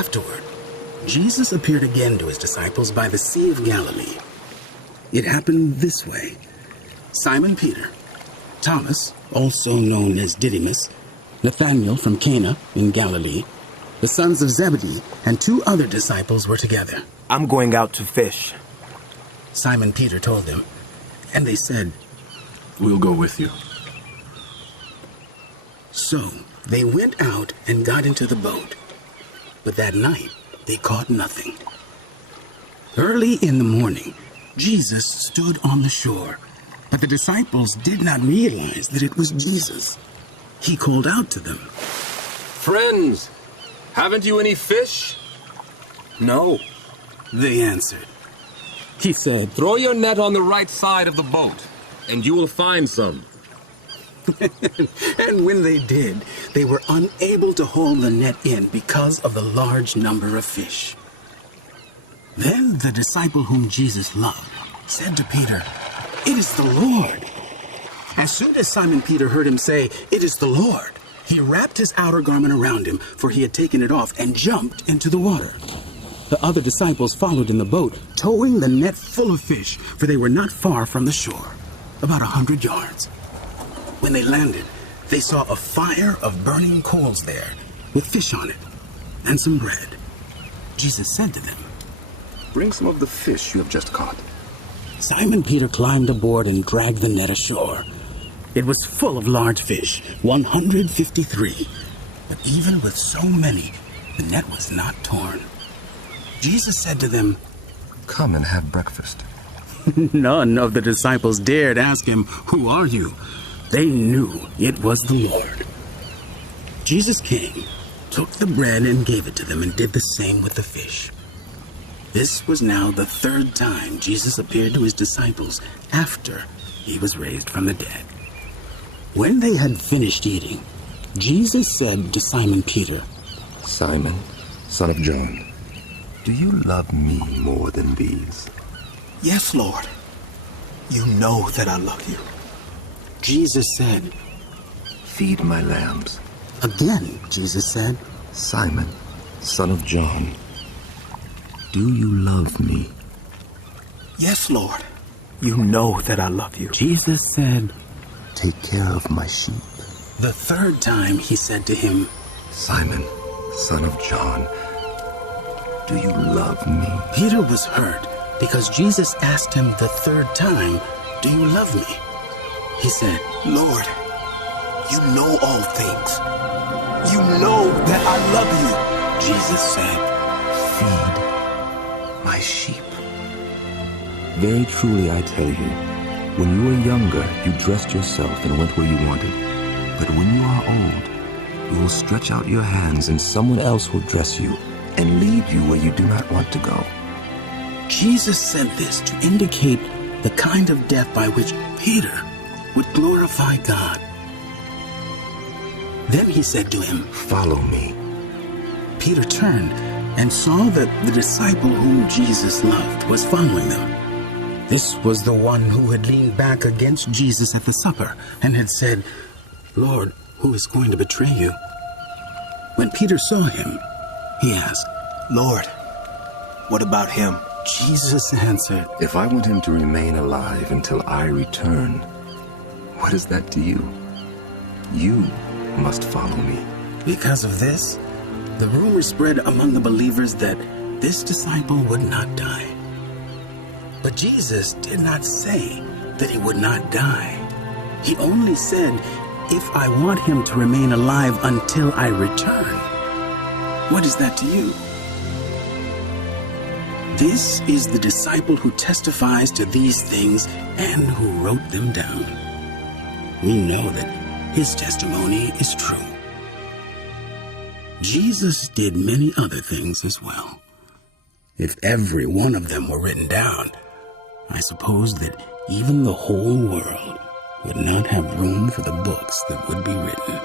Afterward, Jesus appeared again to his disciples by the Sea of Galilee. It happened this way. Simon Peter, Thomas, also known as Didymus, Nathanael from Cana in Galilee, the sons of Zebedee, and 2 other disciples were together. I'm going out to fish. Simon Peter told them, and they said, We'll go with you. So they went out and got into the boat. But that night they caught nothing. Early in the morning, Jesus stood on the shore, but the disciples did not realize that it was Jesus. He called out to them, Friends, haven't you any fish? No, they answered. He said, Throw your net on the right side of the boat, and you will find some. And when they did, they were unable to hold the net in because of the large number of fish. Then the disciple whom Jesus loved said to Peter, It is the Lord. As soon as Simon Peter heard him say, It is the Lord, he wrapped his outer garment around him, for he had taken it off, and jumped into the water. The other disciples followed in the boat, towing the net full of fish, for they were not far from the shore, about 100 yards. When they landed, they saw a fire of burning coals there, with fish on it, and some bread. Jesus said to them, Bring some of the fish you have just caught. Simon Peter climbed aboard and dragged the net ashore. It was full of large fish, 153. But even with so many, the net was not torn. Jesus said to them, Come and have breakfast. None of the disciples dared ask him, Who are you? They knew it was the Lord. Jesus came, took the bread and gave it to them, and did the same with the fish. This was now the 3rd time Jesus appeared to his disciples after he was raised from the dead. When they had finished eating, Jesus said to Simon Peter, Simon, son of John, do you love me more than these? Yes, Lord. You know that I love you. Jesus said, Feed my lambs. Again, Jesus said, Simon, son of John, do you love me? Yes, Lord. You know that I love you. Jesus said, Take care of my sheep. The 3rd time he said to him, Simon, son of John, do you love me? Peter was hurt because Jesus asked him the 3rd time, Do you love me? He said, Lord, you know all things. You know that I love you. Jesus said, Feed my sheep. Very truly I tell you, when you were younger, you dressed yourself and went where you wanted. But when you are old, you will stretch out your hands and someone else will dress you and lead you where you do not want to go. Jesus said this to indicate the kind of death by which Peter would glorify God. Then he said to him, Follow me. Peter turned and saw that the disciple whom Jesus loved was following them. This was the one who had leaned back against Jesus at the supper and had said, Lord, who is going to betray you? When Peter saw him, he asked, Lord, what about him? Jesus answered, If I want him to remain alive until I return, what is that to you? You must follow me. Because of this, the rumor spread among the believers that this disciple would not die. But Jesus did not say that he would not die. He only said, if I want him to remain alive until I return. What is that to you? This is the disciple who testifies to these things and who wrote them down. We know that his testimony is true. Jesus did many other things as well. If every one of them were written down, I suppose that even the whole world would not have room for the books that would be written.